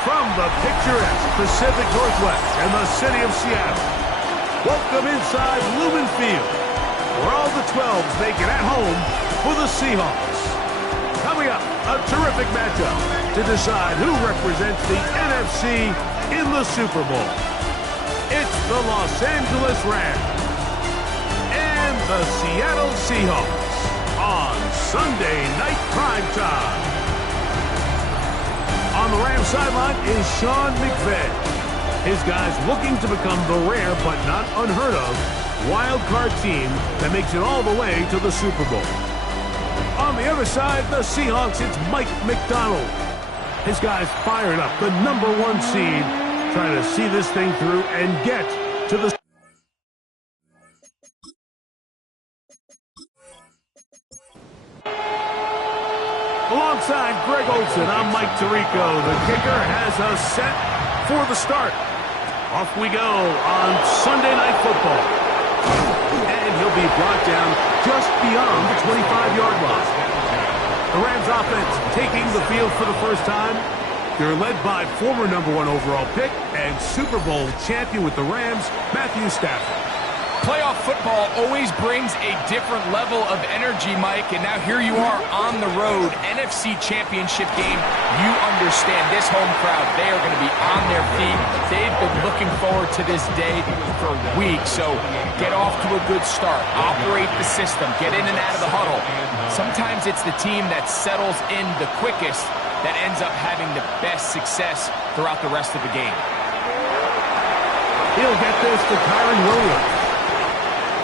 From the picturesque Pacific Northwest and the city of Seattle, welcome inside Lumen Field, where all the 12s make it at home for the Seahawks. Coming up, a terrific matchup to decide who represents the NFC in the Super Bowl. It's the Los Angeles Rams and the Seattle Seahawks on Sunday Night Primetime. On the Rams sideline is Sean McVay. His guys looking to become the rare but not unheard of wild card team that makes it all the way to the Super Bowl. On the other side, the Seahawks, it's Mike McDonald. His guys fired up, the #1 seed, trying to see this thing through and get to the Alongside Greg Olsen, I'm Mike Tirico. The kicker has us set for the start. Off we go on Sunday Night Football. And he'll be brought down just beyond the 25-yard line. The Rams offense taking the field for the first time. They're led by former #1 overall pick and Super Bowl champion with the Rams, Matthew Stafford. Playoff football always brings a different level of energy, Mike, and now here you are on the road, NFC Championship game. You understand this home crowd, they are going to be on their feet. They've been looking forward to this day for weeks, so get off to a good start. Operate the system, get in and out of the huddle. Sometimes it's the team that settles in the quickest that ends up having the best success throughout the rest of the game. He'll get this to Kyron Williams.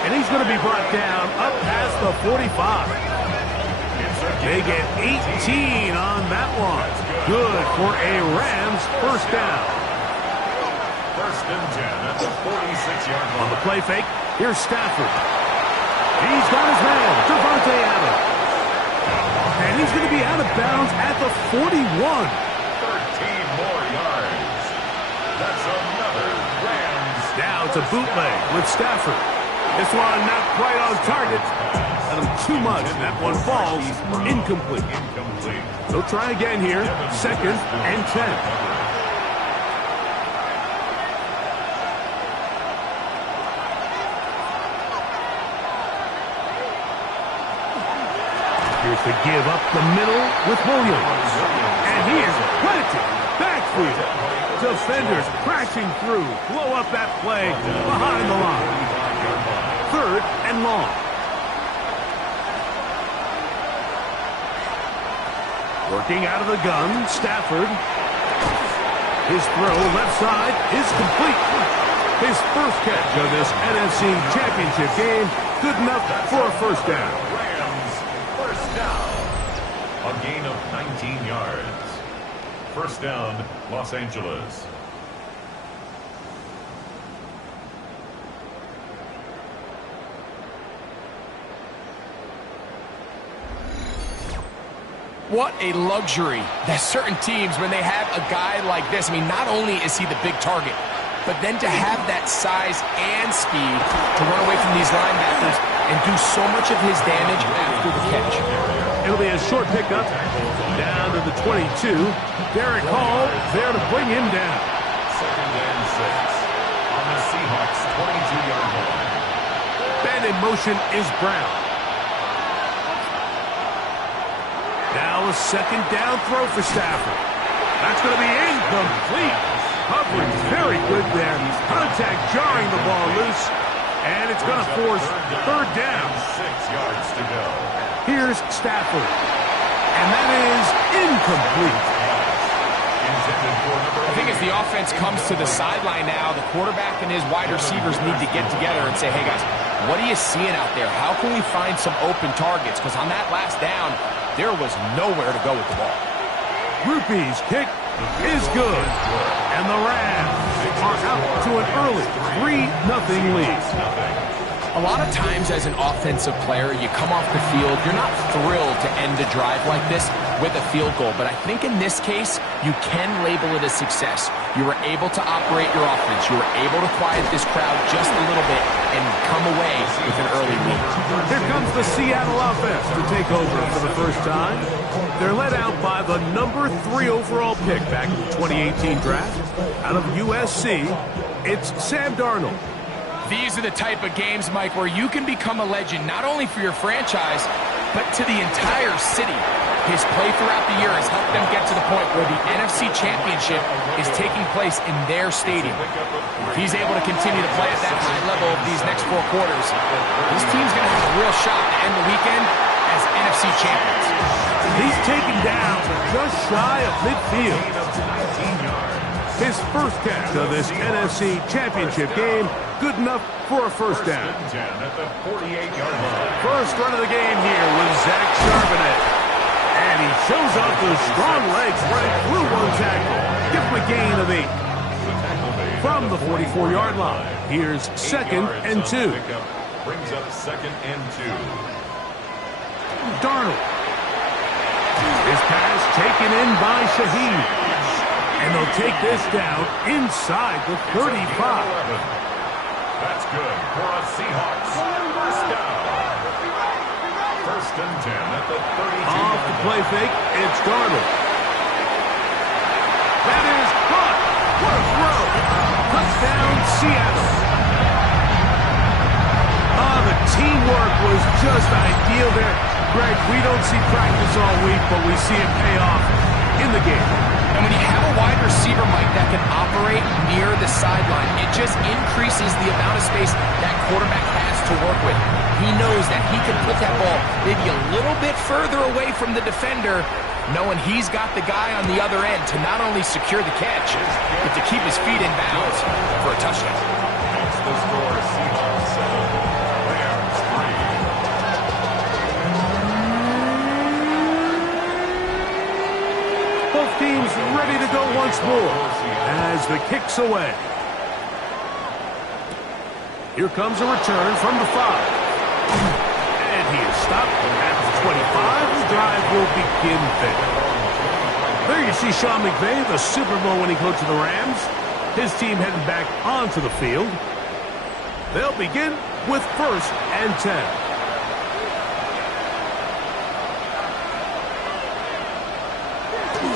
And he's going to be brought down up past the 45. They get 18 on that one. Good for a Rams first down. First and 10 at the 46-yard line. On the play fake, here's Stafford. He's got his man, Devontae Adams. And he's going to be out of bounds at the 41. 13 more yards. That's another Rams. Now it's a bootleg with Stafford. This one not quite on target. Got him too much, and that one falls incomplete. So try again here, 2nd and 10. Here's the give up the middle with Williams. And he is planted backfield. Defenders crashing through. Blow up that play behind the line. 3rd and long. Working out of the gun, Stafford. His throw left side is complete. His first catch of this NFC Championship game, good enough for a first down. Rams, first down. A gain of 19 yards. First down, Los Angeles. What a luxury that certain teams, when they have a guy like this, I mean, not only is he the big target, but then to have that size and speed to run away from these linebackers and do so much of his damage after the catch. It'll be a short pickup down to the 22. Derek Hall there to bring him down. 2nd and 6 on the Seahawks 22-yard line. Ben in motion is Brown. Now a 2nd down throw for Stafford. That's going to be incomplete. Coverage very good there. Contact jarring the ball loose. And it's going to force 3rd down. 6 yards to go. Here's Stafford. And that is incomplete. I think as the offense comes to the sideline now, the quarterback and his wide receivers need to get together and say, hey guys, what are you seeing out there? How can we find some open targets? Because on that last down, there was nowhere to go with the ball. Rupees kick is good. And the Rams are out to an early 3-0 lead. A lot of times as an offensive player, you come off the field, you're not thrilled to end a drive like this with a field goal. But I think in this case, you can label it a success. You were able to operate your offense. You were able to quiet this crowd just a little bit and come away with an early lead. Here comes the Seattle offense to take over for the first time. They're led out by the number 3 overall pick back in the 2018 draft. Out of USC, it's Sam Darnold. These are the type of games, Mike, where you can become a legend, not only for your franchise, but to the entire city. His play throughout the year has helped them get to the point where the NFC Championship is taking place in their stadium. If he's able to continue to play at that high level of these next 4 quarters, his team's going to have a real shot to end the weekend as NFC champions. He's taken down just shy of midfield. His first catch of this NFC Championship game, good enough for a first down. First run of the game here with Zach Charbonnet. And he shows off those strong legs running through one tackle. Give him a gain of 8. From the 44-yard line, here's 2nd and 2. Brings up 2nd and 2. Darnold. His pass taken in by Shaheed. And they'll take this down inside the 35. That's good for a Seahawks first down. 1st and 10 at the 32. Off the play fake, it's Darnold. That is caught. What a throw. Touchdown, Seattle. The teamwork was just ideal there. Greg, we don't see practice all week, but we see it pay off in the game. And when you have a wide receiver, Mike, that can operate near the sideline, it just increases the amount of space that quarterback has to work with. He knows that he can put that ball maybe a little bit further away from the defender, knowing he's got the guy on the other end to not only secure the catch, but to keep his feet in bounds for a touchdown. That's the score, Seahawks 7, Rams 3. Both teams ready to go once more as the kick's away. Here comes a return from the 5. And he is stopped at the 25. The drive will begin there. There you see Sean McVay, the Super Bowl winning coach of the Rams. His team heading back onto the field. They'll begin with 1st and 10.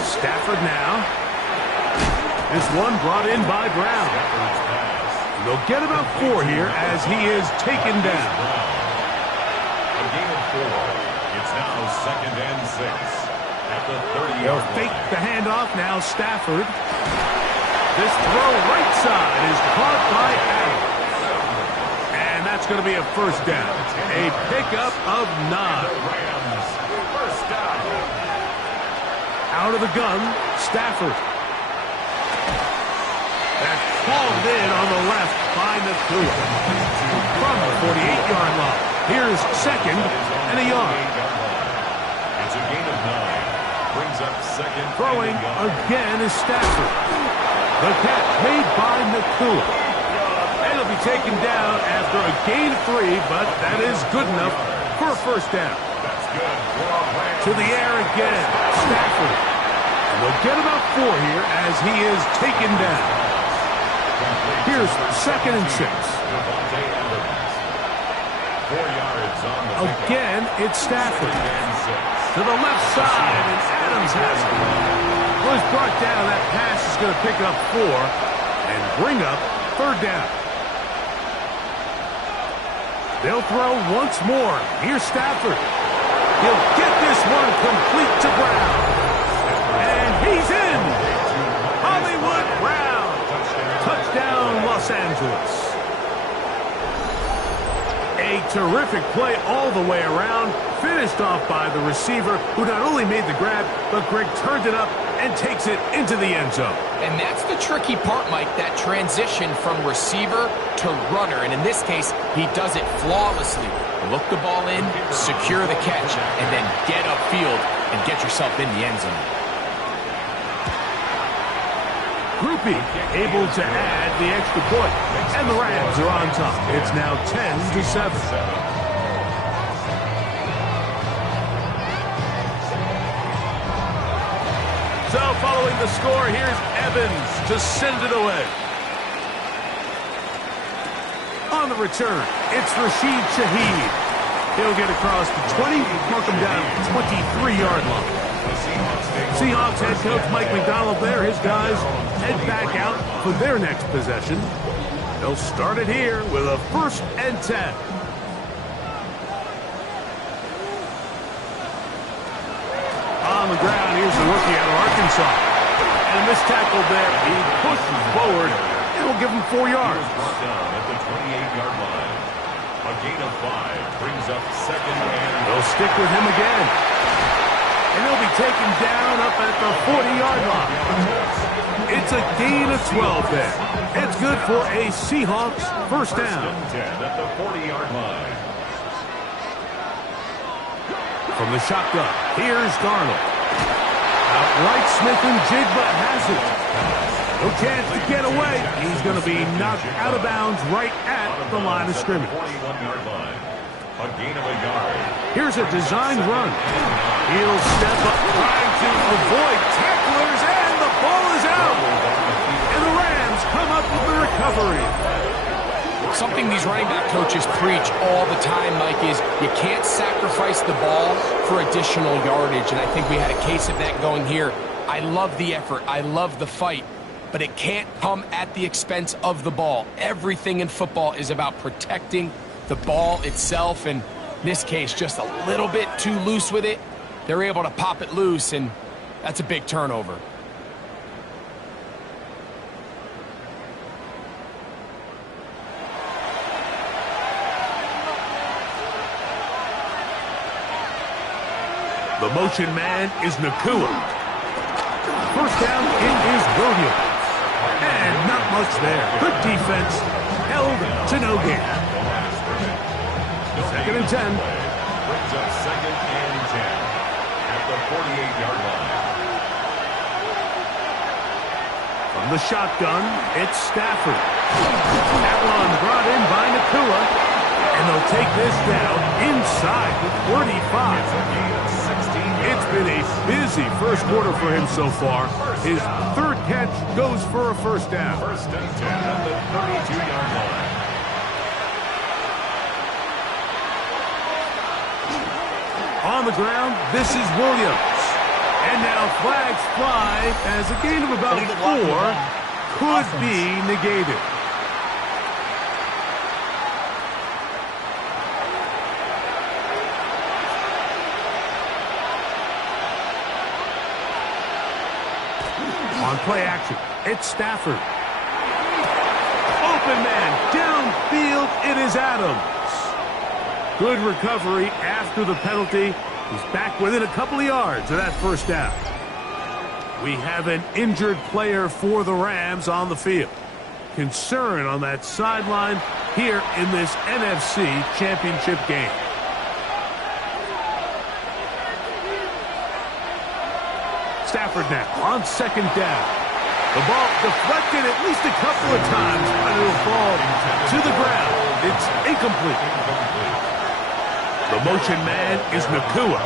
Stafford now. This one brought in by Brown. They'll get about 4 here as he is taken down. A gain of 4. It's now 2nd and 6 at the 30. They'll fake the handoff now. Stafford. This throw right side is caught by Adams. And that's going to be a first down. A pickup of 9. Rams first down. Out of the gun, Stafford. That's hauled in on the left by Nakua. From the 48-yard line. Here's 2nd and a yard. It's a gain of 9. Brings up 2nd. Throwing again is Stafford. The catch made by Nakua. And it'll be taken down after a gain of 3, but that is good enough for a first down. That's good for a Rams. To the air again, Stafford. And they'll get about 4 here as he is taken down. Here's 2nd and 6. 4 yards on the Again, it's Stafford. and 6. To the left side, and Adams has it. Was brought down. That pass is going to pick up 4 and bring up 3rd down. They'll throw once more. Here's Stafford. He'll get this one complete to Brown. And he's in. Hollywood Brown. Touchdown, Los Angeles. A terrific play all the way around. Finished off by the receiver, who not only made the grab, but Greg turned it up and takes it into the end zone. And that's the tricky part, Mike, that transition from receiver to runner. And in this case, he does it flawlessly. Look the ball in, secure the catch, and then get upfield and get yourself in the end zone. Groupie able to add the extra point. And the Rams are on top. It's now 10-7. So following the score, here's Evans to send it away. On the return, it's Rashid Shaheed. He'll get across the 20, mark him down at the 23-yard line. Seahawks head coach Mike McDonald there. His guys head back out for their next possession. They'll start it here with a 1st and 10. On the ground, here's the rookie out of Arkansas. And a missed tackle there. He pushes forward. It'll give him 4 yards. Brought down at the 28-yard line. A gain of 5 brings up 2nd and... They'll stick with him again. And he'll be taken down up at the 40-yard line. It's a gain of 12 there. It's good for a Seahawks 1st down. 10 at the 40-yard line. From the shotgun, here's Darnold. Outright Smith and Jigba has it. No chance to get away. He's going to be knocked out of bounds right at the line of scrimmage. 41-yard line. A gain of a yard. Here's a designed run. He'll step up trying to avoid tacklers, and the ball is out. And the Rams come up with the recovery. Something these running back coaches preach all the time, Mike, is you can't sacrifice the ball for additional yardage, and I think we had a case of that going here. I love the effort. I love the fight, but it can't come at the expense of the ball. Everything in football is about protecting the ball itself, and in this case, just a little bit too loose with it. They're able to pop it loose, and that's a big turnover. The motion man is Nakua. 1st down, it is Williams. And not much there. Good defense. Held to no gain. 2nd and 10. Brings up 2nd and 10 at the 48-yard line. From the shotgun, it's Stafford. That one brought in by Nakua. And they'll take this down inside the 35. It's been a busy 1st quarter for him so far. His 3rd catch goes for a 1st down. 1st and 10 at the 32-yard line. On the ground, this is Williams. And now flags fly as a gain of about 4 could be negated. On play action, it's Stafford. Open man, downfield, it is Adams. Good recovery after the penalty. He's back within a couple of yards of that 1st down. We have an injured player for the Rams on the field. Concern on that sideline here in this NFC Championship game. Stafford now on 2nd down. The ball deflected at least a couple of times, but it'll fall to the ground. It's incomplete. The motion man is Nakua.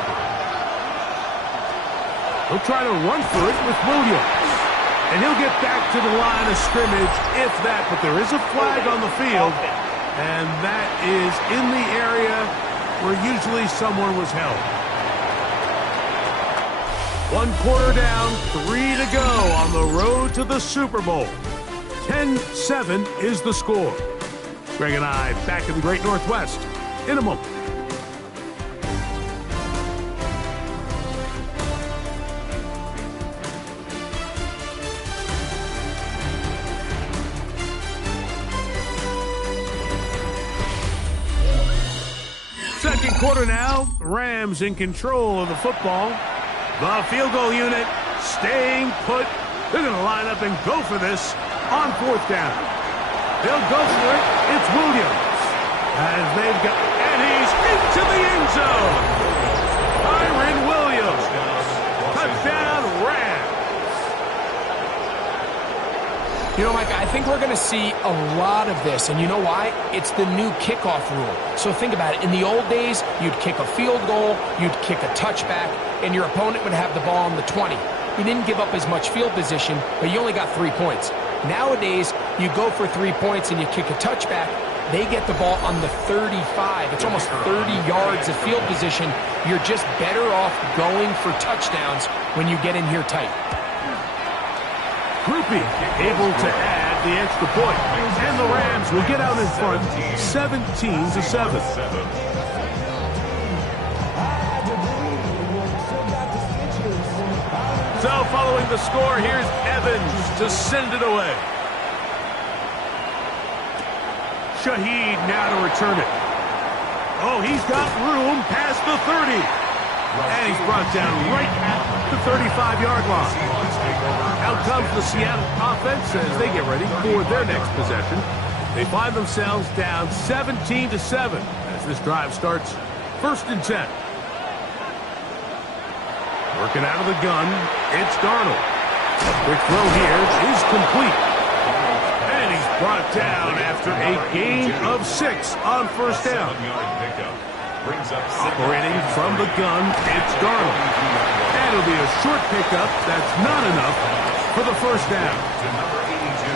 He'll try to run for it with Williams. And he'll get back to the line of scrimmage, if that. But there is a flag on the field, and that is in the area where usually someone was held. 1 quarter down, 3 to go on the road to the Super Bowl. 10-7 is the score. Greg and I back in the Great Northwest in a moment. Second quarter now, Rams in control of the football. The field goal unit staying put. They're going to line up and go for this on 4th down. They'll go for it. It's Williams. As they've got, and he's into the end zone. Kyron Williams. Touchdown, Rams. You know, Mike, I think we're going to see a lot of this, and you know why? It's the new kickoff rule. So think about it. In the old days, you'd kick a field goal, you'd kick a touchback, and your opponent would have the ball on the 20. You didn't give up as much field position, but you only got 3 points. Nowadays, you go for 3 points and you kick a touchback, they get the ball on the 35. It's almost 30 yards of field position. You're just better off going for touchdowns when you get in here tight. Groupie able to add the extra point. And the Rams will get out in front 17-7. So following the score, here's Evans to send it away. Shaheed now to return it. Oh, he's got room past the 30. And he's brought down right at the 35-yard line. Out comes the Seattle offense as they get ready for their next possession. They find themselves down 17-7 as this drive starts 1st and 10. Working out of the gun, it's Darnold. Quick throw here is complete. And he's brought down after a gain of 6 on 1st down. Operating from the gun, it's Darnold. And it'll be a short pickup that's not enough for the 1st down. To number 82.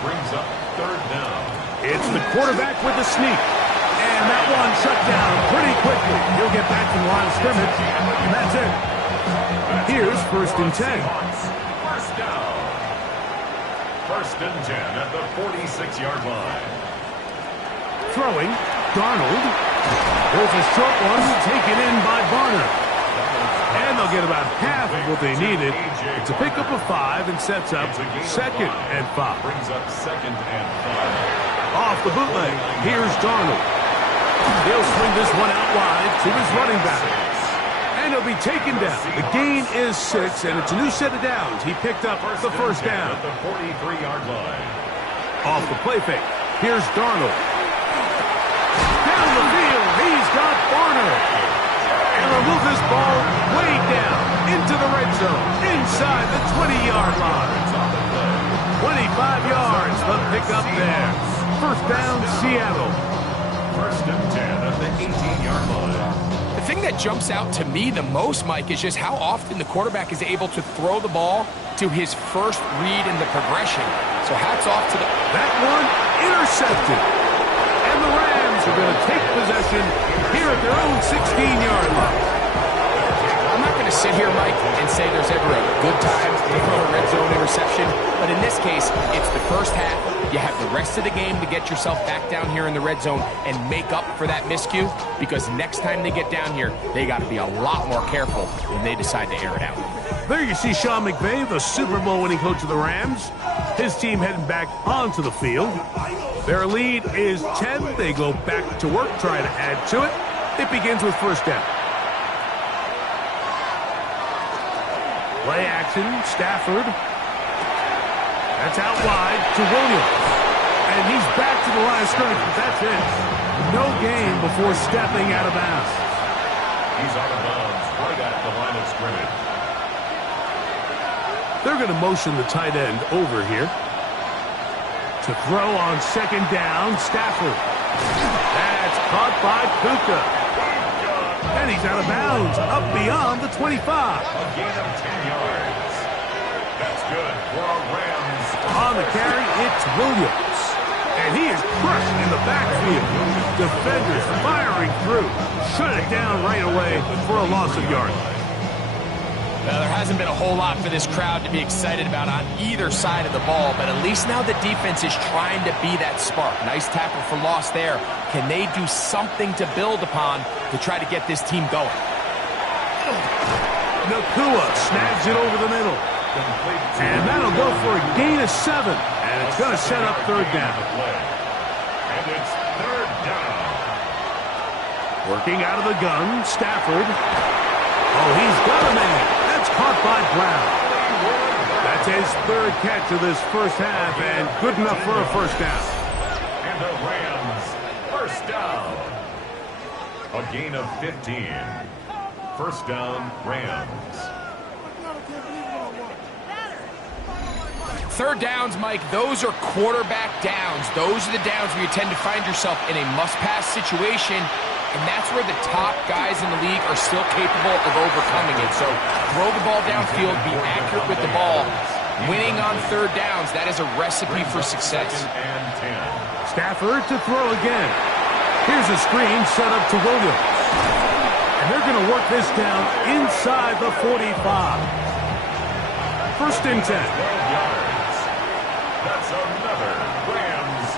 Brings up 3rd down. It's the quarterback with the sneak. And that one shut down pretty quickly. He'll get back to the line of scrimmage. And that's it. Here's 1st and 10. 1st down. 1st and 10 at the 46-yard line. Throwing, Darnold. There's a short one taken in by Barner. And they'll get about half of what they needed. It's a pickup of 5 and sets up 2nd and 5. Brings up 2nd and 5. Off the bootleg, here's Darnold. He'll swing this one out wide to his running back. And he'll be taken down. The gain is 6, and it's a new set of downs. He picked up the 1st down. At the 43-yard line. Off the play fake, here's Darnold. Down the field, he's got Barner. And will move this ball way down into the red zone, inside the 20-yard line. 25 yards, the pickup there. 1st down, Seattle. 1st and 10 at the 18-yard line. The thing that jumps out to me the most, Mike, is just how often the quarterback is able to throw the ball to his first read in the progression. So hats off to the... That one intercepted. And the Rams are going to take possession here at their own 16-yard line. I'm not going to sit here, Mike, and say there's ever a good time to throw a red zone interception, but in this case, it's the 1st half. You have the rest of the game to get yourself back down here in the red zone and make up for that miscue, because next time they get down here, they got to be a lot more careful when they decide to air it out. There you see Sean McVay, the Super Bowl winning coach of the Rams. His team heading back onto the field. Their lead is 10. They go back to work, try to add to it. It begins with 1st down. Play action, Stafford. That's out wide to Williams. And he's back to the line of scrimmage. That's it. No gain before stepping out of bounds. He's out of bounds right at the line of scrimmage. They're going to motion the tight end over here. To throw on 2nd down, Stafford. That's caught by Puka. And he's out of bounds, up beyond the 25. A gain of 10 yards. That's good for our Rams. On the carry, it's Williams. And he is crushed in the backfield. Defenders firing through. Shut it down right away for a loss of yards. Now, there hasn't been a whole lot for this crowd to be excited about on either side of the ball, but at least now the defense is trying to be that spark. Nice tackle for loss there. Can they do something to build upon to try to get this team going? Nakua snags it over the middle. And that'll go for a gain of 7. And it's going to set up 3rd down. And it's 3rd down. Working out of the gun, Stafford. Oh, he's got a man. That's caught by Brown. That's his 3rd catch of this 1st half, and good enough for a 1st down. And the Rams, 1st down. A gain of 15. 1st down, Rams. Third downs, Mike, those are quarterback downs. Those are the downs where you tend to find yourself in a must-pass situation, and that's where the top guys in the league are still capable of overcoming it. So throw the ball downfield, be accurate with the ball. Winning on third downs, that is a recipe for success. Stafford to throw again. Here's a screen set up to Williams. And they're going to work this down inside the 45. First and 10. That's another Rams.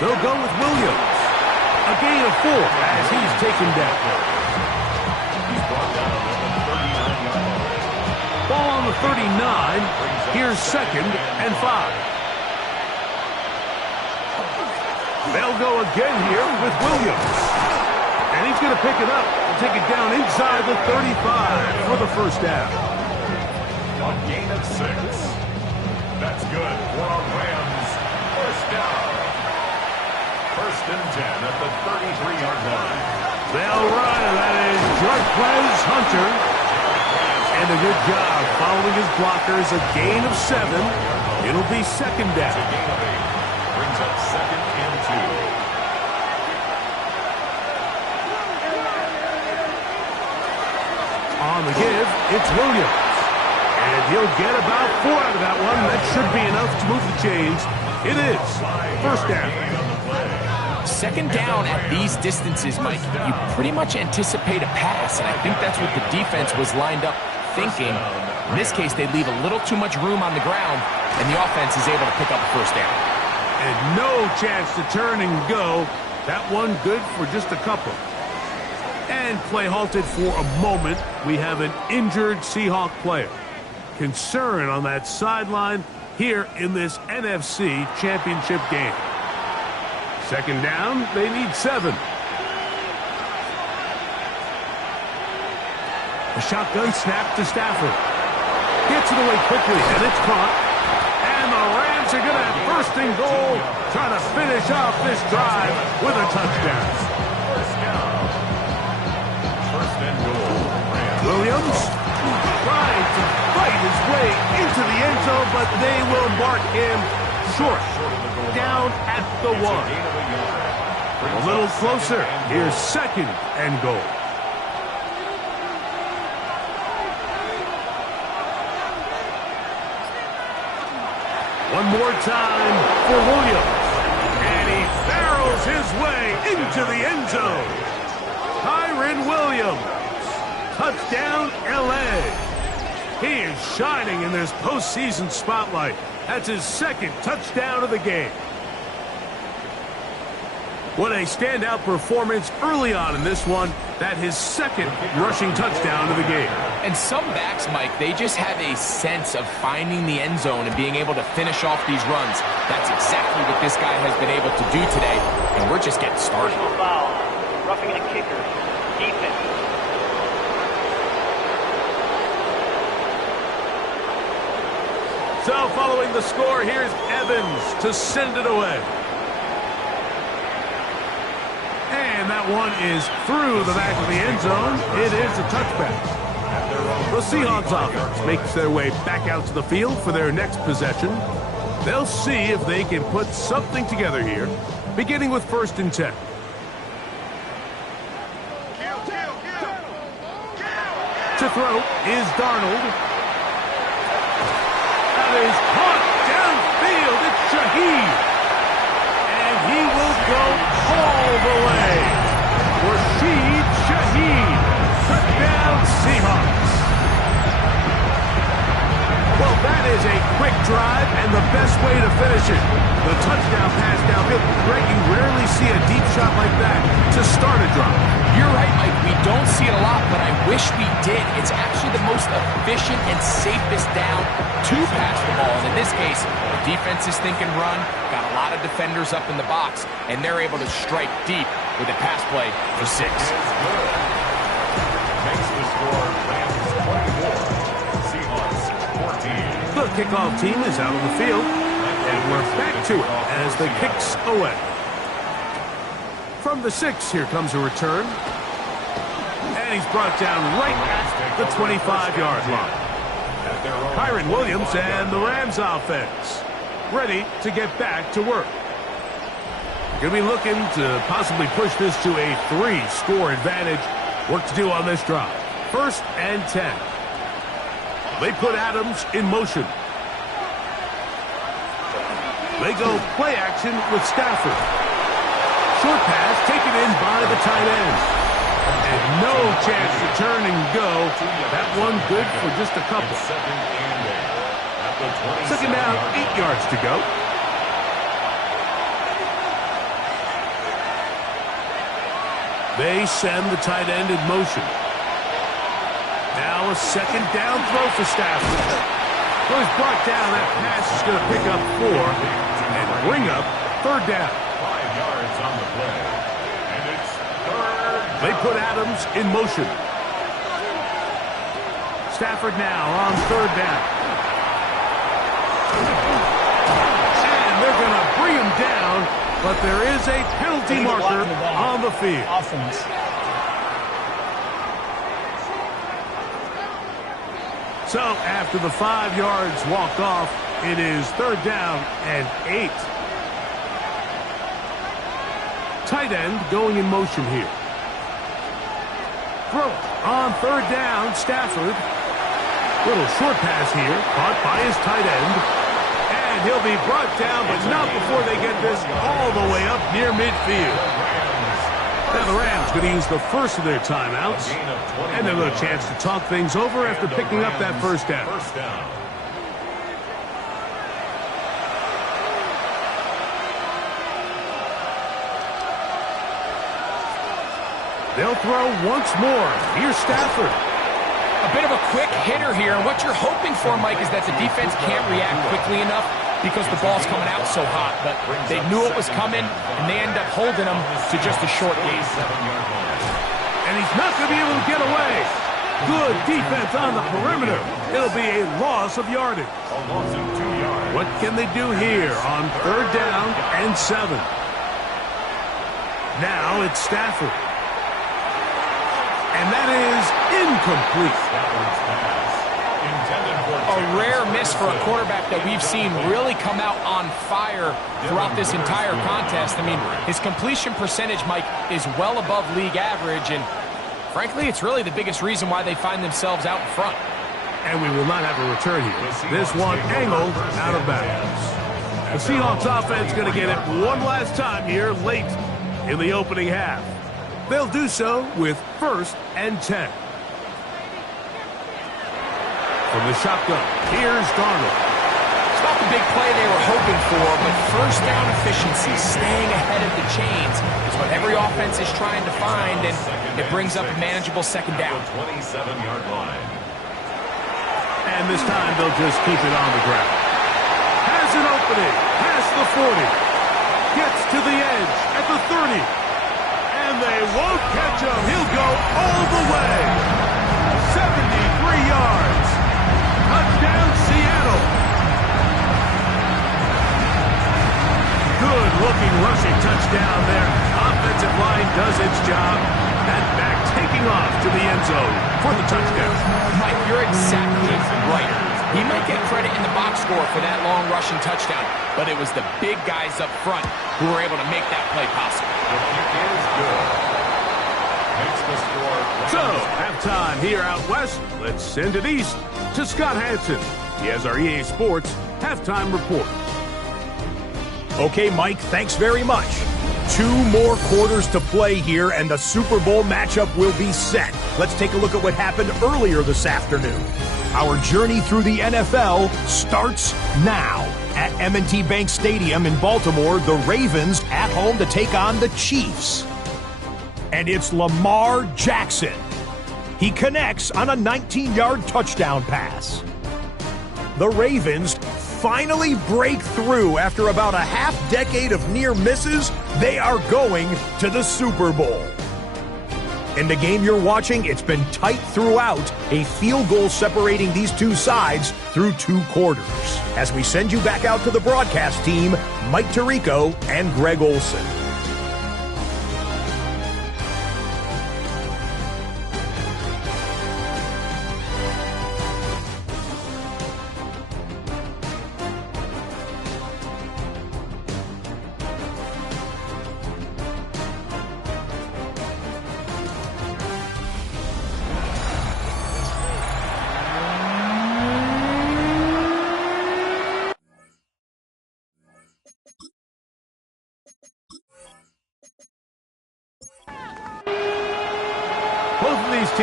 They'll go with Williams. A gain of 4 as he's taken down. He's brought down at the 39-yard line. Ball on the 39. Here's second and 5. They'll go again here with Williams. And he's going to pick it up and take it down inside the 35 for the first down. A gain of 6. That's good for a Rams first down. First and 10 at the 33-yard line. They'll run, and that is Jarquez Hunter. And a good job following his blockers. A gain of 7. It'll be second down. A gain of 8. Brings up second and 2. On the give, it's Williams. And he'll get about 4 out of that one. That should be enough to move the chains. It is first down. Second down at these distances, Mike, you pretty much anticipate a pass, and I think that's what the defense was lined up thinking. In this case, they leave a little too much room on the ground, and the offense is able to pick up a first down. And no chance to turn and go. That one good for just a couple. And play halted for a moment. We have an injured Seahawk player. Concern on that sideline here in this NFC Championship game. Second down, they need 7. A shotgun snap to Stafford. Gets it away quickly, and it's caught. And the Rams are going to have first and goal, try to finish off this drive with a touchdown. First down. First and goal. Rams. Williams trying to fight his way into the end zone, but they will mark him short. Down at the 1. A little closer. Here's second and goal. One more time for Williams. And he barrels his way into the end zone. Kyren Williams. Touchdown, L.A. He is shining in this postseason spotlight. That's his second touchdown of the game. What a standout performance early on in this one. That his second rushing touchdown of the game. And some backs, Mike, they just have a sense of finding the end zone and being able to finish off these runs. That's exactly what this guy has been able to do today, and we're just getting started. Foul. Roughing the kicker. Defense. So following the score, here's Evans to send it away. And that one is through the back of the end zone. It is a touchback. The Seahawks offense makes their way back out to the field for their next possession. They'll see if they can put something together here, beginning with first and 10. To throw is Darnold. That is caught downfield. It's Shaheed. And he will go all the way. Rashid Shaheed. Touchdown Seahawks. Well, that is a quick drive and the best way to finish it. The touchdown pass downfield. Greg, you rarely see a deep shot like that to start a drive. You're right, Mike. We don't see it a lot, but I wish we did. It's actually the most efficient and safest down to pass the ball. And in this case, the defense is thinking run, got a lot of defenders up in the box, and they're able to strike deep with a pass play for 6. Makes the score Rams 24, Seahawks 14. The kickoff team is out on the field, and we're back to it as the kick's away. From the 6, here comes a return. And he's brought down right at the 25-yard line. at their own Kyron Williams 25 and the yard Rams offense ready to get back to work. Going to be looking to possibly push this to a 3-score advantage. Work to do on this drive. 1st and 10. They put Adams in motion. They go play action with Stafford. Short pass taken in by the tight end. And no chance to turn and go. That one good for just a couple. Second down, 8 yards to go. They send the tight end in motion. Now a second down throw for Stafford. So he's brought down. That pass is going to pick up 4 and bring up 3rd down. 5 yards on the play. And it's 3rd. They put Adams in motion. Stafford now on 3rd down. And they're going to bring him down, but there is a penalty marker on the field. Offense. So after the 5 yards walk off, it is 3rd down and 8. Tight end going in motion here. Throw on 3rd down, Stafford. Little short pass here, caught by his tight end. And he'll be brought down, but not before they get this all the way up near midfield. Now the Rams going to use the first of their timeouts. And they'll get a chance to talk things over after picking up that 1st down. They'll throw once more. Here's Stafford. A bit of a quick hitter here, and what you're hoping for, Mike, is that the defense can't react quickly enough because the ball's coming out so hot. But they knew it was coming, and they end up holding them to just a short gain. And he's not going to be able to get away. Good defense on the perimeter. It'll be a loss of yardage. A loss of 2 yards. What can they do here on 3rd down and 7? Now it's Stafford. And that is incomplete. A rare miss for a quarterback that we've seen really come out on fire throughout this entire contest. I mean, his completion percentage, Mike, is well above league average, and frankly, it's really the biggest reason why they find themselves out in front. And we will not have a return here. This one angled out of bounds. The Seahawks offense going to get it one last time here late in the opening half. They'll do so with 1st and 10. From the shotgun, here's Darnold. It's not the big play they were hoping for, but 1st down efficiency, staying ahead of the chains, is what every offense is trying to find, and it brings up a manageable 2nd down. 27-yard line. And this time they'll just keep it on the ground. Has an opening, past the 40. Gets to the edge at the 30. And they won't catch him. He'll go all the way. 73 yards. Touchdown, Seattle. Good-looking rushing touchdown there. Offensive line does its job. And back taking off to the end zone for the touchdown. Mike, you're exactly right. He might get credit in the box score for that long rushing touchdown, but it was the big guys up front who were able to make that play possible. The kick is good. Makes the score. So, halftime here out west. Let's send it east to Scott Hansen. He has our EA Sports halftime report. Okay, Mike, thanks very much. 2 more quarters to play here, and the Super Bowl matchup will be set. Let's take a look at what happened earlier this afternoon. Our journey through the NFL starts now. At M&T Bank Stadium in Baltimore, the Ravens at home to take on the Chiefs. And it's Lamar Jackson. He connects on a 19-yard touchdown pass. The Ravens finally break through after about a half-decade of near misses. They are going to the Super Bowl. In the game you're watching, it's been tight throughout, a field goal separating these two sides through 2 quarters. As we send you back out to the broadcast team, Mike Tirico and Greg Olson.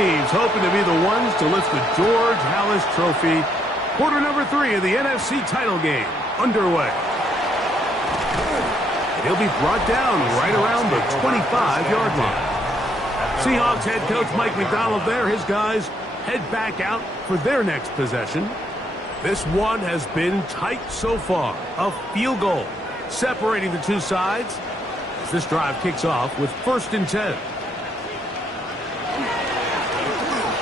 teams hoping to be the ones to lift the George Halas Trophy. Quarter number 3 of the NFC title game underway. And he'll be brought down right around the 25-yard line. Seahawks head coach Mike McDonald there. His guys head back out for their next possession. This one has been tight so far. A field goal separating the two sides as this drive kicks off with 1st and 10.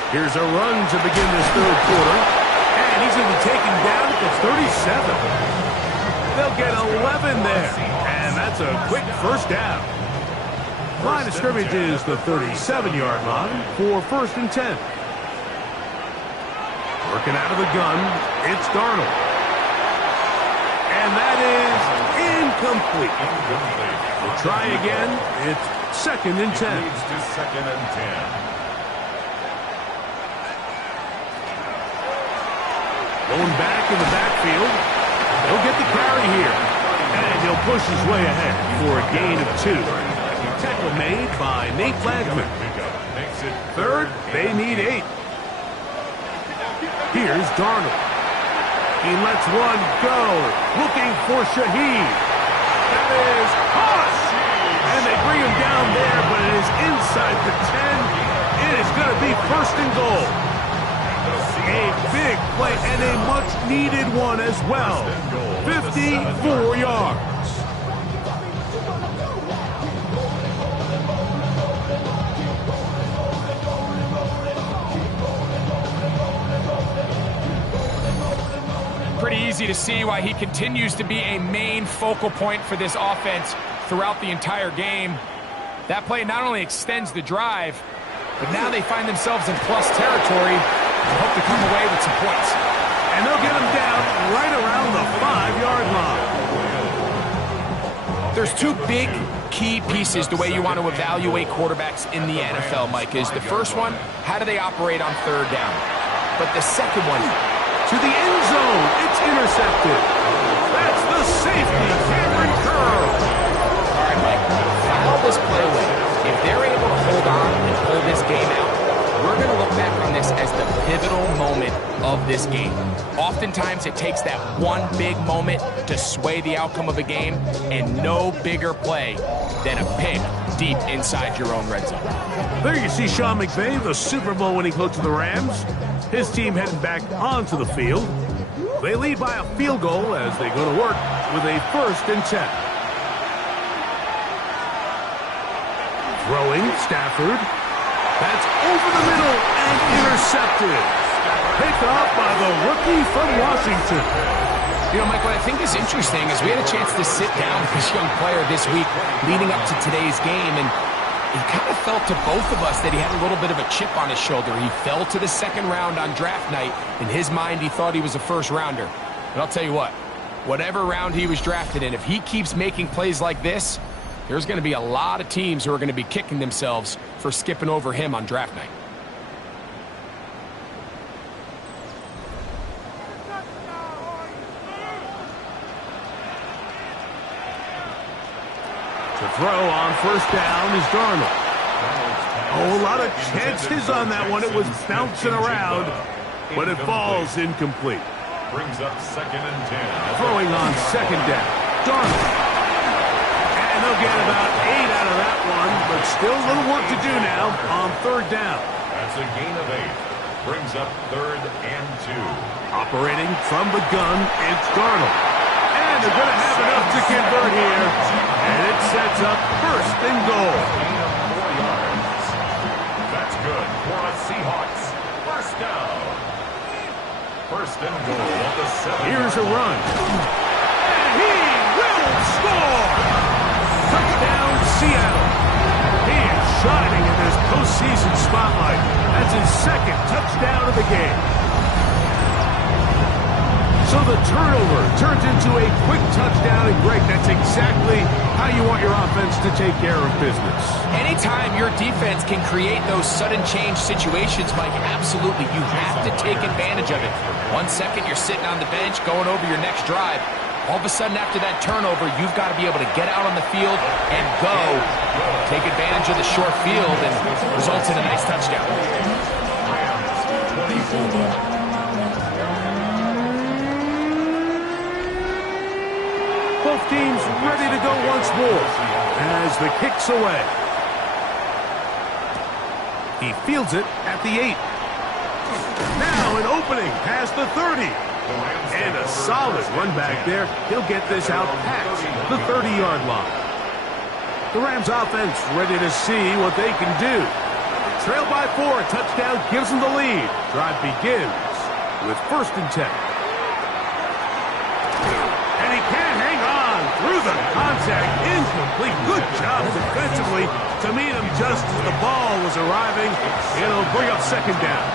Here's a run to begin this third quarter. And he's going to be taken down at the 37. They'll get 11 there. And that's a quick first down. Line of scrimmage is the 37-yard line for 1st and 10. Working out of the gun, it's Darnold. And that is incomplete. We'll try again. It's 2nd and 10. Leads to 2nd and 10. Going back in the backfield. He'll get the carry here. And he'll push his way ahead for a gain of 2. Tackle made by Nate Flagman. Third, they need 8. Here's Darnold. He lets one go. Looking for Shaheed. That is caught. And they bring him down there, but it is inside the 10. It is going to be 1st and goal. A big play and a much-needed one as well. 54 yards. Pretty easy to see why he continues to be a main focal point for this offense throughout the entire game. That play not only extends the drive, but now they find themselves in plus territory and hope to come away with some points. And they'll get him down right around the 5-yard line. There's two big key pieces the way you want to evaluate quarterbacks in the NFL, Mike, is the first one, how do they operate on 3rd down? But the second one, to the end zone, it's intercepted. That's the safety, Cameron Curl. All right, Mike, follow this play away. If they're able to hold on and pull this game out, we're going to look back on this as the pivotal moment of this game. Oftentimes, it takes that one big moment to sway the outcome of a game, and no bigger play than a pick deep inside your own red zone. There you see Sean McVay, the Super Bowl winning coach of the Rams. His team heading back onto the field. They lead by a field goal as they go to work with a 1st and 10. Throwing, Stafford. That's over the middle and intercepted. Picked off by the rookie from Washington. You know, Mike, what I think is interesting is we had a chance to sit down with this young player this week leading up to today's game, and he kind of felt to both of us that he had a little bit of a chip on his shoulder. He fell to the 2nd round on draft night. In his mind, he thought he was a 1st rounder. But I'll tell you what, whatever round he was drafted in, if he keeps making plays like this, there's going to be a lot of teams who are going to be kicking themselves for skipping over him on draft night. To throw on 1st down is Darnold. Oh, a lot of chances on that one. It was bouncing around, but it falls incomplete. Brings up 2nd and 10. Throwing on 2nd down. Darnold. And they'll get about 8 out of that one, but still a little work to do now on 3rd down. That's a gain of 8. Brings up 3rd and 2. Operating from the gun, it's Darnold. And they're going to have enough to convert here. And it sets up 1st and goal. Gain of 4 yards. That's good for a Seahawks. 1st down. 1st and goal at the 7. Here's a run. And he will score. Touchdown, Seattle. He is shining in this postseason spotlight. That's his 2nd touchdown of the game. So the turnover turns into a quick touchdown, and Greg, that's exactly how you want your offense to take care of business. Anytime your defense can create those sudden change situations, Mike, absolutely, you have to take advantage of it. 1 second, you're sitting on the bench, going over your next drive. All of a sudden, after that turnover, you've got to be able to get out on the field and go. Take advantage of the short field, and results in a nice touchdown. Both teams ready to go once more as the kick's away. He fields it at the 8. Now an opening past the 30. And a solid run back there. He'll get this out past the 30-yard line. The Rams offense ready to see what they can do. Trail by 4, a touchdown gives them the lead. Drive begins with 1st and 10. And he can't hang on through the contact. Incomplete. Good job defensively to meet him just as the ball was arriving. It'll bring up 2nd down.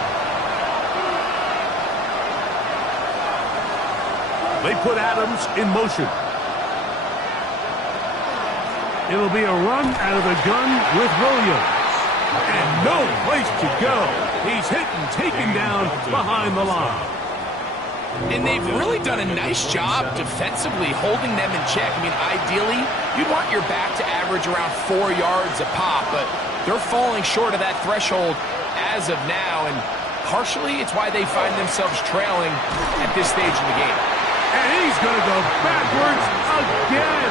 They put Adams in motion. It'll be a run out of the gun with Williams. And no place to go. He's hit and taken down behind the line. And they've really done a nice job defensively holding them in check. I mean, ideally, you'd want your back to average around 4 yards a pop, but they're falling short of that threshold as of now, and partially it's why they find themselves trailing at this stage in the game. And he's going to go backwards again.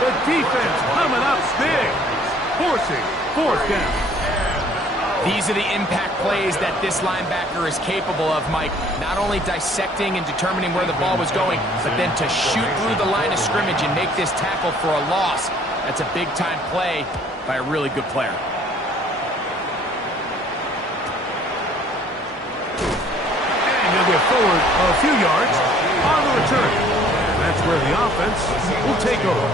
The defense coming up big, forcing 4th down. These are the impact plays that this linebacker is capable of, Mike. Not only dissecting and determining where the ball was going, but then to shoot through the line of scrimmage and make this tackle for a loss. That's a big-time play by a really good player. And he'll get forward a few yards on the return. And that's where the offense will take over.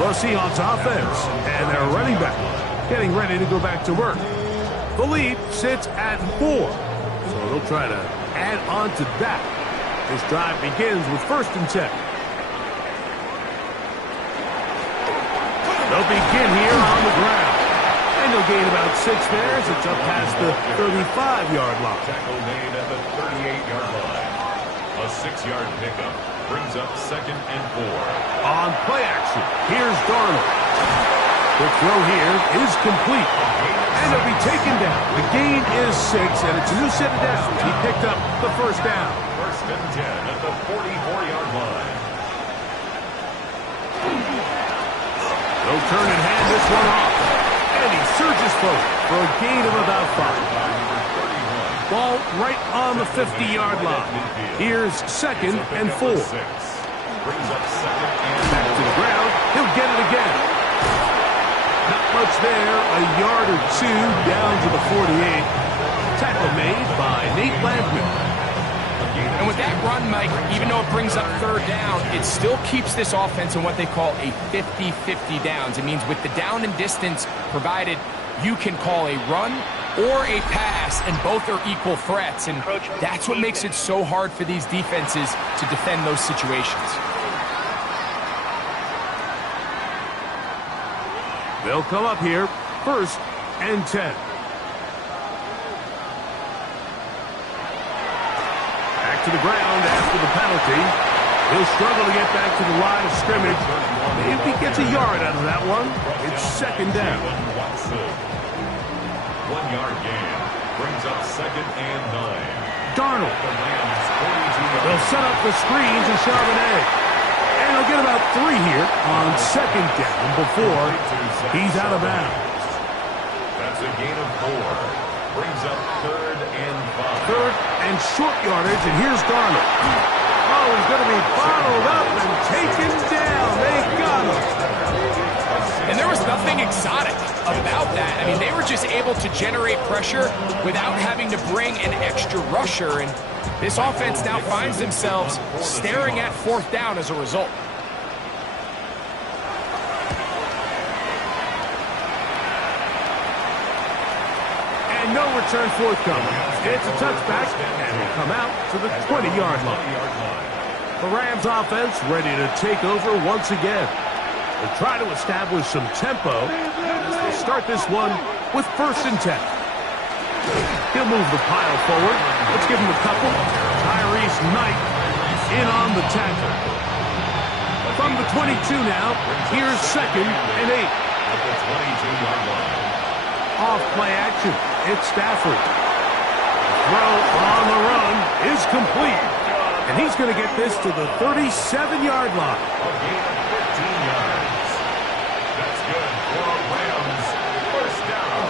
The Seahawks offense and their running back getting ready to go back to work. The lead sits at 4, so they'll try to add on to that. This drive begins with 1st and 10. They'll begin here on the ground. And they'll gain about 6 there as it's up past the 35-yard line. Tackle made at the 38-yard line. A 6-yard pickup brings up 2nd and 4. On play action, here's Darnold. The throw here is complete. And it'll be taken down. The gain is 6, and it's a new set of downs. He picked up the 1st down. 1st and 10 at the 44-yard line. They'll turn and hand this one off. And he surges forward for a gain of about 5. Ball right on the 50-yard line. Here's 2nd and 4. Brings up 2nd and back to the ground. He'll get it again. Not much there. A yard or 2 down to the 48. Tackle made by Nate Landman. And with that run, Mike, even though it brings up 3rd down, it still keeps this offense in what they call a 50-50 downs. It means with the down and distance provided, you can call a run or a pass, and both are equal threats. And that's what makes it so hard for these defenses to defend those situations. They'll come up here, 1st and 10. Back to the ground after the penalty. He'll struggle to get back to the line of scrimmage. If he gets a yard out of that one, it's 2nd down. 1-yard gain brings up 2nd and 9. Darnold. They'll set up the screens and Charbonnet. And he'll get about 3 here on 2nd down before he's out of bounds. That's a gain of 4. Brings up 3rd and 5. 3rd and short yardage, and here's Darnold. Oh, he's going to be bottled up and taken down. They got him. And there was nothing exotic about that. I mean, they were just able to generate pressure without having to bring an extra rusher. And this offense now finds themselves staring at 4th down as a result. And no return forthcoming. It's a touchback, and we come out to the 20-yard line. The Rams offense ready to take over once again. They'll try to establish some tempo as they start this one with 1st and 10. He'll move the pile forward. Let's give him a couple. Tyrese Knight in on the tackle. From the 22 now, here's 2nd and 8. At the 22-yard line. Off play action. It's Stafford. throw on the run is complete. And he's going to get this to the 37-yard line. A gain of 15 yards. That's good for Rams. First down.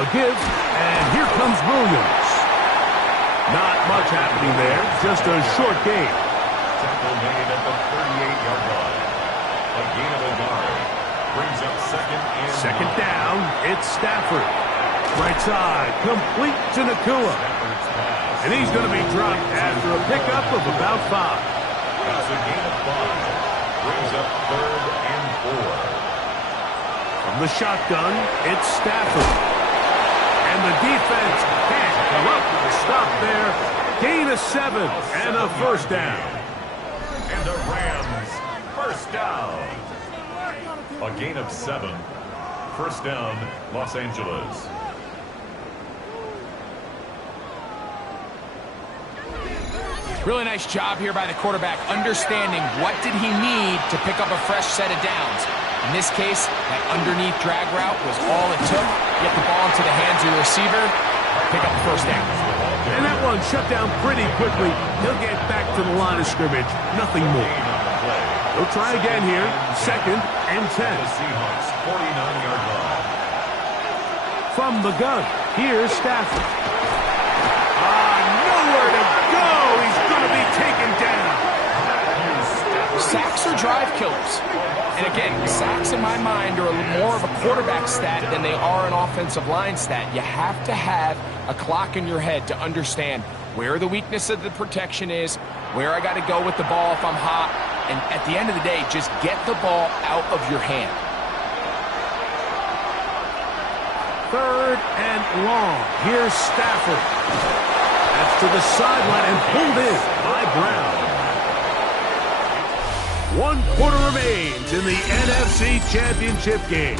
A give, and here comes Williams. Not much happening there, just a short gain. Tackle made at the 38-yard line. A gain of a yard. Brings up Second down, it's Stafford. Right side, complete to Nakua. And he's going to be dropped after a pickup of about 5. That's a gain of 5. Brings up 3rd and 4. From the shotgun, it's Stafford. And the defense can't come up with a stop there. Gain of 7 and a first down. And the Rams, first down. A gain of 7. First down, Los Angeles. Really nice job here by the quarterback, understanding what did he need to pick up a fresh set of downs. In this case, that underneath drag route was all it took. Get the ball into the hands of the receiver, pick up the first down. And that one shut down pretty quickly. He'll get back to the line of scrimmage, nothing more. He'll try again here, 2nd and 10. The Seahawks, 49-yard line. From the gun, here's Stafford. Nowhere to go. He's going to be taken down. Sacks are drive killers. And again, sacks in my mind are more of a quarterback stat than they are an offensive line stat. You have to have a clock in your head to understand where the weakness of the protection is, where I got to go with the ball if I'm hot, and at the end of the day, just get the ball out of your hand. 3rd and long. Here's Stafford. That's to the sideline and pulled in by Brown. 1 quarter remains in the NFC Championship game.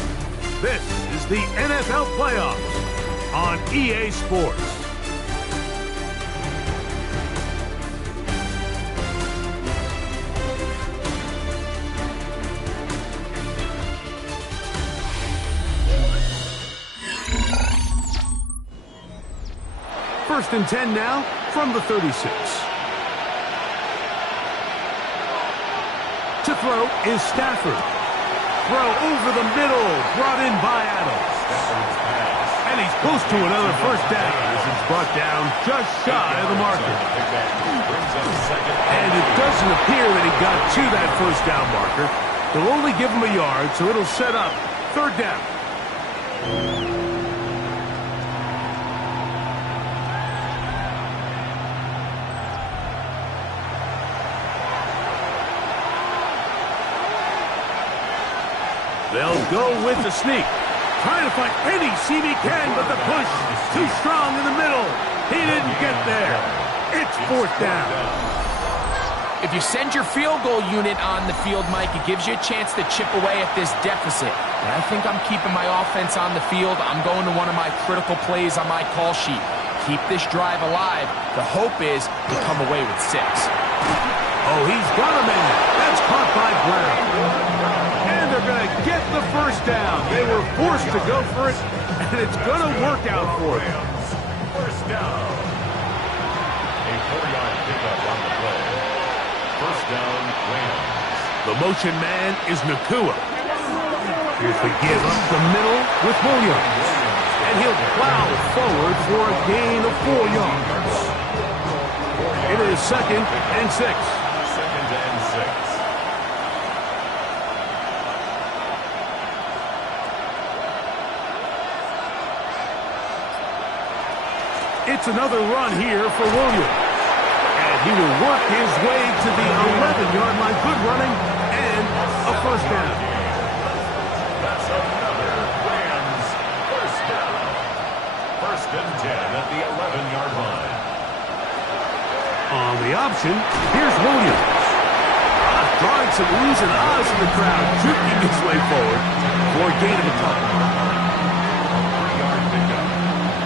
This is the NFL Playoffs on EA Sports. First and 10 now from the 36. To throw is Stafford. Throw over the middle, brought in by Adams. And he's close to another first down as it's brought down just shy of the marker. And it doesn't appear that he got to that first down marker. They'll only give him a yard, so it'll set up 3rd down. They'll go with the sneak. Trying to find any seam he can, but the push is too strong in the middle. He didn't get there. It's 4th down. If you send your field goal unit on the field, Mike, it gives you a chance to chip away at this deficit. And I think I'm keeping my offense on the field. I'm going to one of my critical plays on my call sheet. Keep this drive alive. The hope is to come away with 6. Oh, he's got a man. That's caught by Brown. And they're going to get the first down. They were forced to go for it, and it's going to work out for them. First down. A 4-yard pickup on the play. First down, Rams. The motion man is Nakua. Here's the give up the middle with Williams. And he'll plow forward for a gain of 4 yards. It is 2nd and 6. 2nd and 6. It's another run here for Williams. And he will work his way to the 11-yard line. Good running and a first down. That's another Rams first down. 1st and 10 at the 11-yard line. On the option, here's Williams. Drawing some oohs and ahs in the crowd, juking his way forward for a gain of a couple. 3-yard pickup.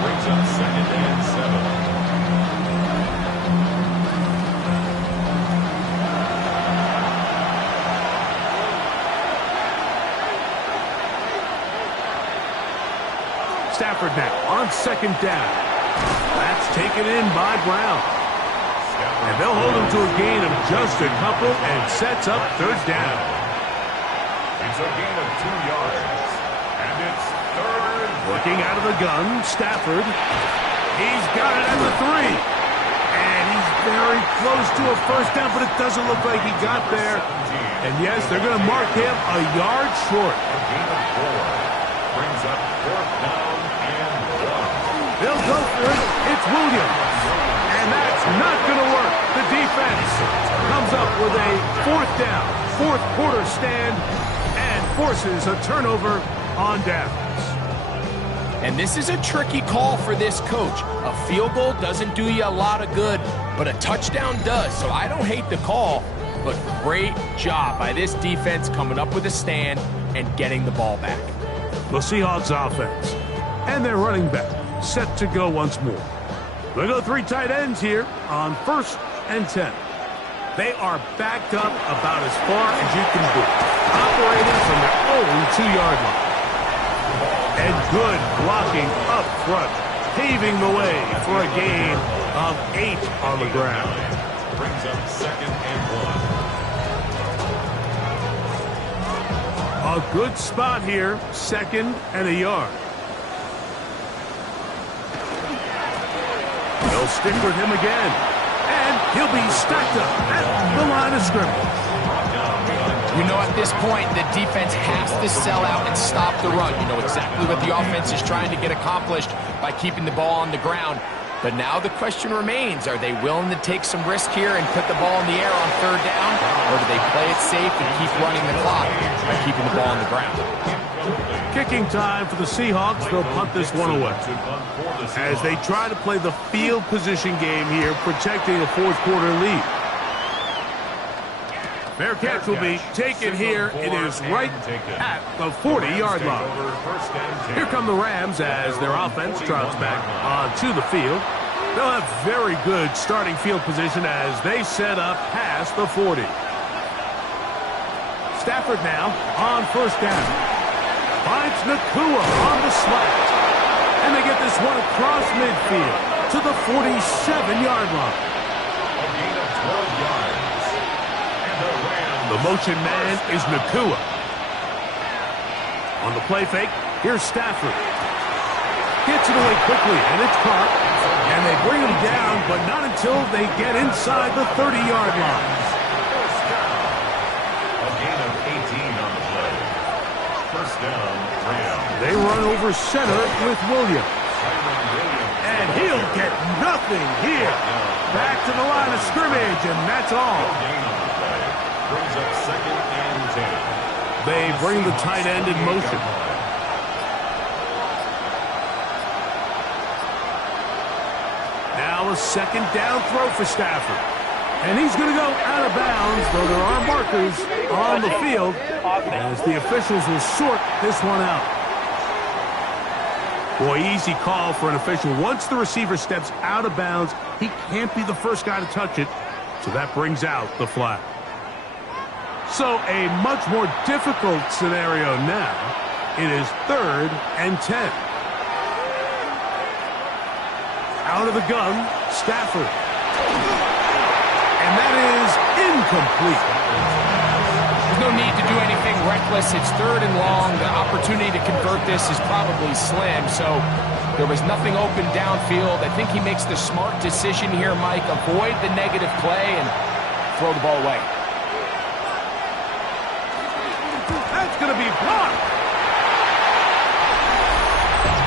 Brings up 2nd and 7. Stafford now on 2nd down. That's taken in by Brown. And they'll hold him to a gain of just a couple and sets up third down. It's a gain of 2 yards. And it's third. Working out of the gun, Stafford. He's got it at the 3. And he's very close to a first down, but it doesn't look like he got there. And yes, they're going to mark him a yard short. A gain of 4. Brings up 4th down and 1. They'll go for it. It's Williams. And that's not going to work. The defense comes up with a 4th down, 4th quarter stand, and forces a turnover on downs. And this is a tricky call for this coach. A field goal doesn't do you a lot of good, but a touchdown does. So I don't hate the call, but great job by this defense coming up with a stand and getting the ball back. The Seahawks offense and their running back set to go once more. They go 3 tight ends here on 1st and 10. They are backed up about as far as you can be, operating from their own 2-yard line. And good blocking up front, paving the way for a gain of 8 on the ground. Brings up 2nd and 1. A good spot here, 2nd and a yard. They'll stick with him again, and he'll be stacked up at the line of scrimmage. You know, at this point, the defense has to sell out and stop the run. You know exactly what the offense is trying to get accomplished by keeping the ball on the ground. But now the question remains, are they willing to take some risk here and put the ball in the air on 3rd down? Or do they play it safe and keep running the clock by keeping the ball on the ground? Kicking time for the Seahawks. They'll punt this one away as they try to play the field position game here, protecting a 4th quarter lead. Fair catch will be taken here. It is right at the 40-yard line. Here come the Rams as their offense trots back onto the field. They'll have very good starting field position as they set up past the 40. Stafford now on 1st down. Finds Nakua on the slant. And they get this one across midfield to the 47-yard line. A gain of 12 yards. The motion man is Nakua. On the play fake, here's Stafford. Gets it away quickly, and it's caught. And they bring him down, but not until they get inside the 30-yard line. A gain of 18 on the play. 1st down, Rams. They run over center with Williams. And he'll get nothing here. Back to the line of scrimmage, and that's all. Brings up 2nd and 10. They bring the tight end in motion. Now a 2nd down throw for Stafford. And he's going to go out of bounds, though there are markers on the field as the officials will sort this one out. Boy, easy call for an official. Once the receiver steps out of bounds, he can't be the first guy to touch it. So that brings out the flag. So a much more difficult scenario now. It is 3rd and 10. Out of the gun, Stafford. And that is incomplete. There's no need to do anything reckless. It's 3rd and long. The opportunity to convert this is probably slim. So there was nothing open downfield. I think he makes the smart decision here, Mike. Avoid the negative play and throw the ball away. That's going to be blocked.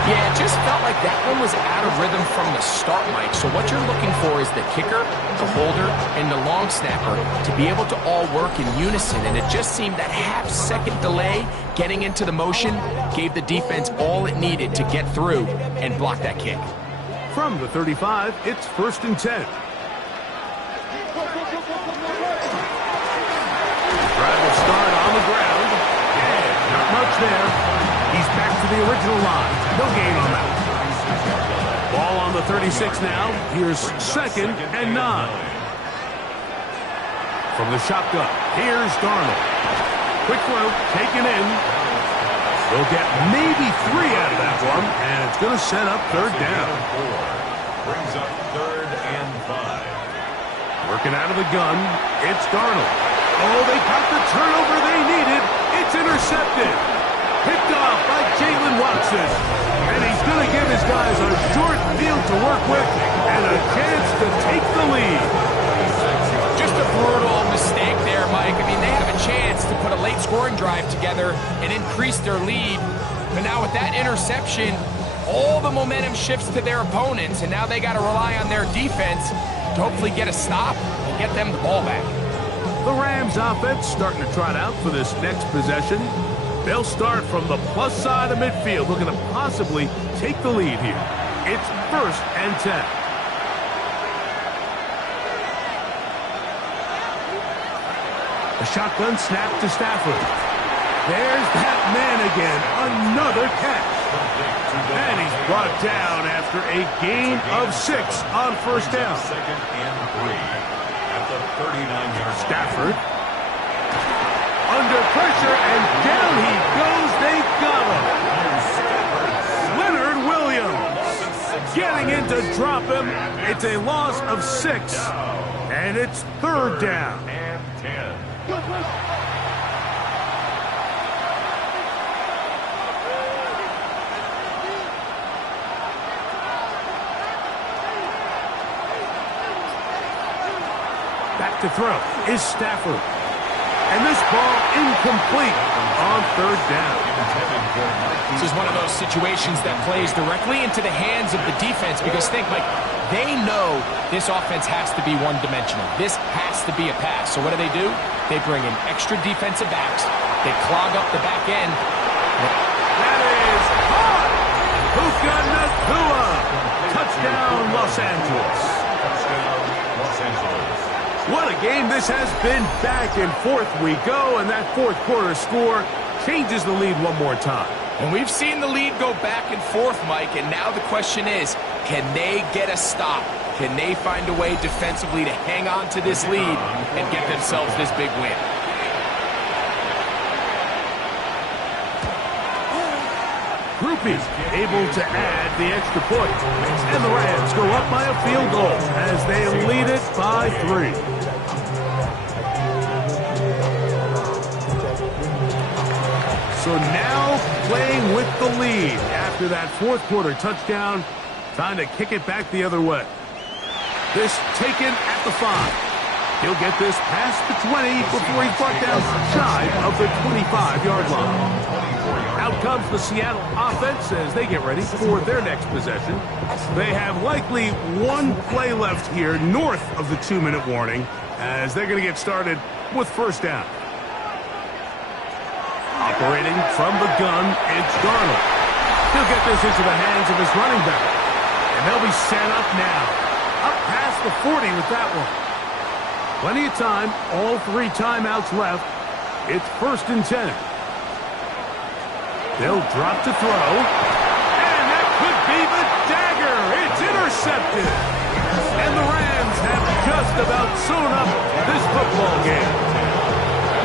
Yeah, it just felt like that one was out of rhythm from the start, Mike. So what you're looking for is the kicker, the holder, and the long snapper to be able to all work in unison. And it just seemed that half-second delay getting into the motion gave the defense all it needed to get through and block that kick. From the 35, it's 1st and 10. Try to start on the ground. Yeah, not much there. He's back to the original line. No gain on that. Ball on the 36 now. Here's 2nd and 9. From the shotgun, here's Darnold. Quick throw, taken in. They'll get maybe 3 out of that one, and it's going to set up 3rd down. Brings up 3rd and 5. Working out of the gun, it's Darnold. Oh, they got the turnover they needed. It's intercepted. Picked off by Jalen Watson. And he's going to give his guys a short field to work with and a chance to take the lead. Just a brutal mistake there, Mike. I mean, they have a chance to put a late scoring drive together and increase their lead. But now with that interception, all the momentum shifts to their opponents, and now they got to rely on their defense to hopefully get a stop and get them the ball back. The Rams offense starting to trot out for this next possession. They'll start from the plus side of midfield, looking to possibly take the lead here. It's 1st and 10. A shotgun snap to Stafford. There's that man again. Another catch. And he's brought down after a gain of 6 on 1st down. 2nd and 3 at the 39-yard. Stafford. Under pressure, and down he goes. They got him. Leonard Williams getting in to drop him. It's a loss of 6, and it's 3rd down. And 10. Back to throw is Stafford. And this ball incomplete on 3rd down. This is one of those situations that plays directly into the hands of the defense because think, Mike, they know this offense has to be one-dimensional. This has to be a pass. So what do? They bring in extra defensive backs. They clog up the back end. That is hot! Puka Nacua! Touchdown, Los Angeles. Touchdown, Los Angeles. What a game this has been. Back and forth we go, and that 4th quarter score changes the lead one more time. And we've seen the lead go back and forth, Mike, and now the question is, can they get a stop? Can they find a way defensively to hang on to this lead and get themselves this big win? Groupie able to add the extra point. And the Rams go up by a field goal as they lead it by 3. So now playing with the lead after that 4th quarter touchdown. Time to kick it back the other way. This taken at the 5. He'll get this past the 20 before he's brought down shy of the 25-yard line. Out comes the Seattle offense as they get ready for their next possession. They have likely one play left here north of the 2-minute warning as they're going to get started with 1st down. Operating from the gun, it's Darnold. He'll get this into the hands of his running back. And they'll be set up now. Up past the 40 with that one. Plenty of time, all 3 timeouts left. It's 1st and 10. They'll drop to throw. And that could be the dagger. It's intercepted. And the Rams have just about sewn up this football game.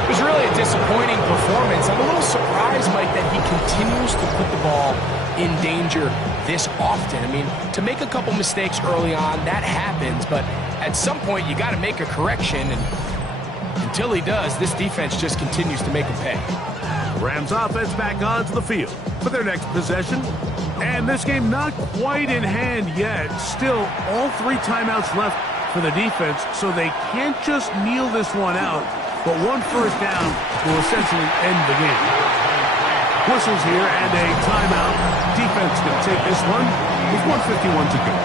It was really a disappointing performance. I'm a little surprised, Mike, that he continues to put the ball in danger this often. I mean, to make a couple mistakes early on, that happens, but at some point you got to make a correction, and until he does, this defense just continues to make him pay. Rams offense back onto the field for their next possession. And this game not quite in hand yet. Still, all 3 timeouts left for the defense, so they can't just kneel this one out. But 1 1st down will essentially end the game. Whistles here and a timeout. Defense going to take this one with 1:51 to go.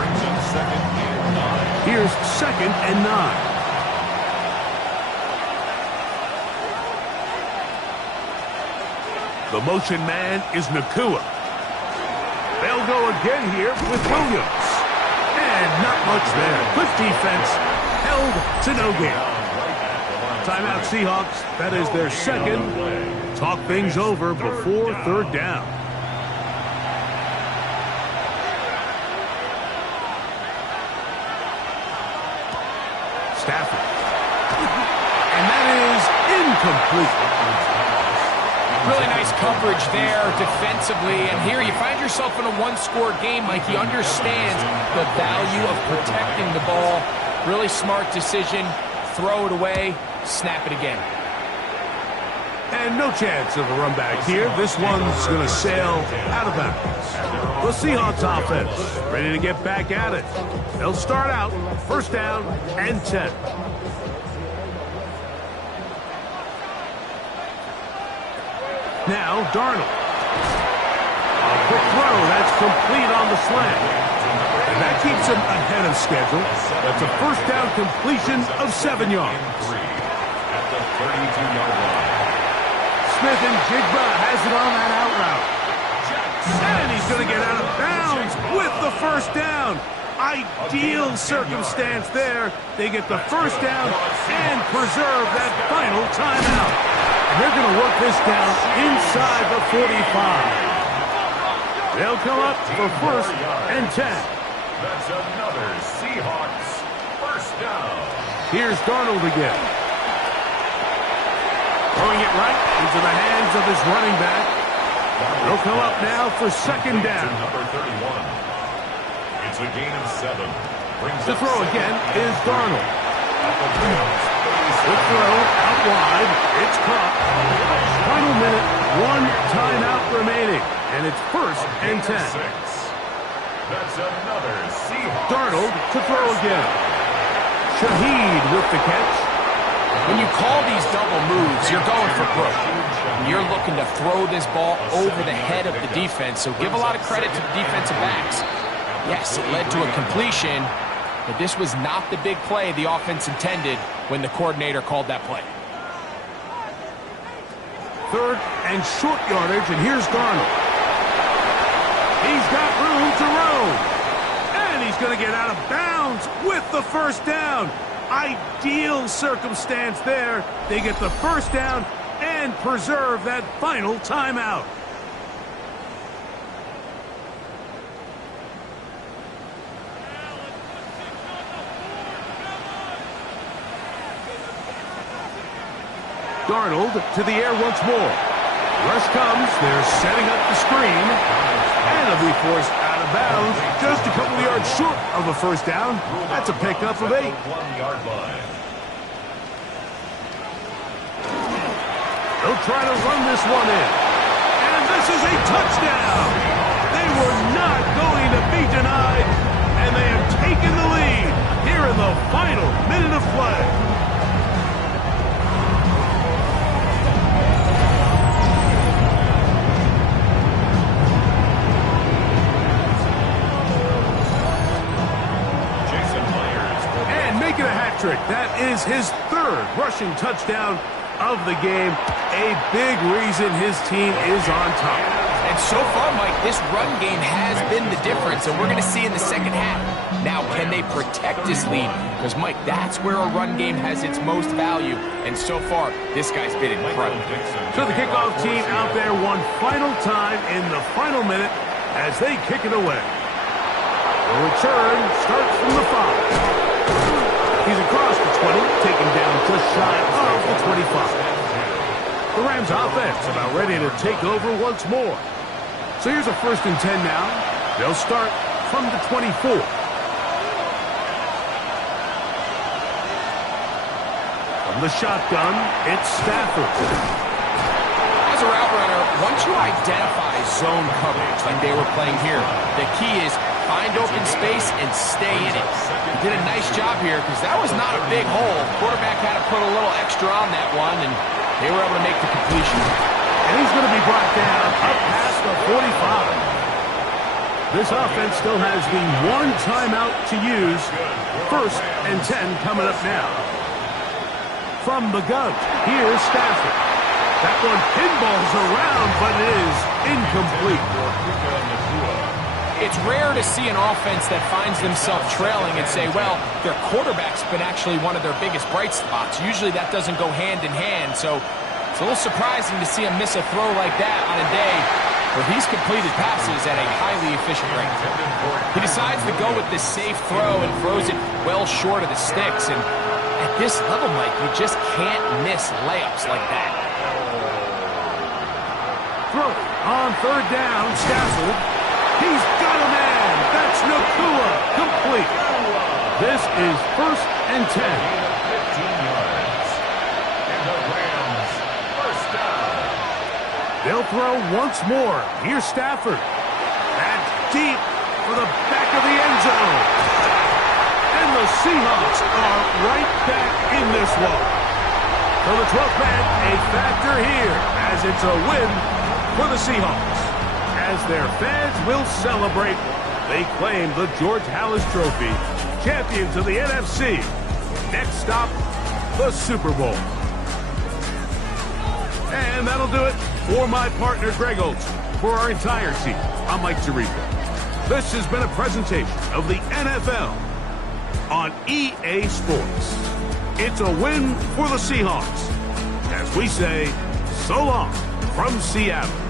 Brings up 2nd and 9. Here's 2nd and 9. The motion man is Nacua. They'll go again here with Williams. And not much there. Good defense. Held to no gain. Timeout Seahawks. That is their 2nd. Talk things over before 3rd down. Stafford. And that is incomplete. Really nice coverage there defensively. And here you find yourself in a one-score game, Mike. He understands the value of protecting the ball. Really smart decision. Throw it away, snap it again. And no chance of a run back here. This one's going to sail out of bounds. The Seahawks offense ready to get back at it. They'll start out first down and 10. Now Darnold. A quick throw. That's complete on the slant. And that keeps him ahead of schedule. That's a first down completion of 7 yards. At the 32-yard line. Smith and Jigba has it on that out route. And he's going to get out of bounds with the first down. Ideal circumstance there. They get the first down and preserve that final timeout. And they're going to work this down inside the 45. They'll come up for first and 10. That's another Seahawks first down. Here's Darnold again. Throwing it right into the hands of his running back. They'll come up now for second down. Number 31. It's a gain of 7. The throw again is Darnold. The throw out wide. It's caught. Final minute, 1 timeout remaining. And it's first and 10. That's another Seahawks. Darnold to throw again. Shaheed with the catch. When you call these double moves, you're going for broke. You're looking to throw this ball over the head of the defense, so give a lot of credit to the defensive backs. Yes, it led to a completion, but this was not the big play the offense intended when the coordinator called that play. Third and short yardage, and here's Darnold. He's got room to roam. And he's going to get out of bounds with the first down. Ideal circumstance there. They get the first down and preserve that final timeout. Darnold to the air once more. Rush comes. They're setting up the screen. And it'll be forced out of bounds. Just a couple of yards short of a first down. That's a pickup of 8. 1-yard line. They'll try to run this one in. And this is a touchdown. They were not going to be denied. And they have taken the lead here in the final minute of play. A hat trick. That is his third rushing touchdown of the game. A big reason his team is on top. And so far, Mike, this run game has been the difference, and we're going to see in the second half. Now, can they protect this lead? Because, Mike, that's where a run game has its most value. And so far, this guy's been incredible. So the kickoff team out there one final time in the final minute as they kick it away. The return starts from the 5. He's across the 20, taken down just shy of the 25. The Rams offense about ready to take over once more. So here's a first and 10 now. They'll start from the 24. From the shotgun, it's Stafford. As a route runner, once you identify zone coverage like they were playing here, the key is find open space and stay in it. He did a nice job here because that was not a big hole. Quarterback had to put a little extra on that one, and they were able to make the completion. And he's going to be brought down up past the 45. This offense still has the one timeout to use. First and 10 coming up now. From the gun, here's Stafford. That one pinballs around, but it is incomplete. It's rare to see an offense that finds themselves trailing and say, well, their quarterback's been actually one of their biggest bright spots. Usually that doesn't go hand in hand, so it's a little surprising to see him miss a throw like that on a day where he's completed passes at a highly efficient rate. He decides to go with this safe throw and throws it well short of the sticks, and at this level, Mike, you just can't miss layups like that. throw. On third down, Stafford. He's got a man. That's Nakua. Complete. This is 1st and 10. 15 yards. And the Rams, first down. They'll throw once more. Here's Stafford. That's deep for the back of the end zone. And the Seahawks are right back in this one. For the 12th man, a factor here as it's a win for the Seahawks. As their fans will celebrate, they claim the George Halas Trophy, champions of the NFC. Next stop, the Super Bowl. And that'll do it for my partner, Greg Olson. For our entire team, I'm Mike Tirico. This has been a presentation of the NFL on EA Sports. It's a win for the Seahawks. As we say, so long from Seattle.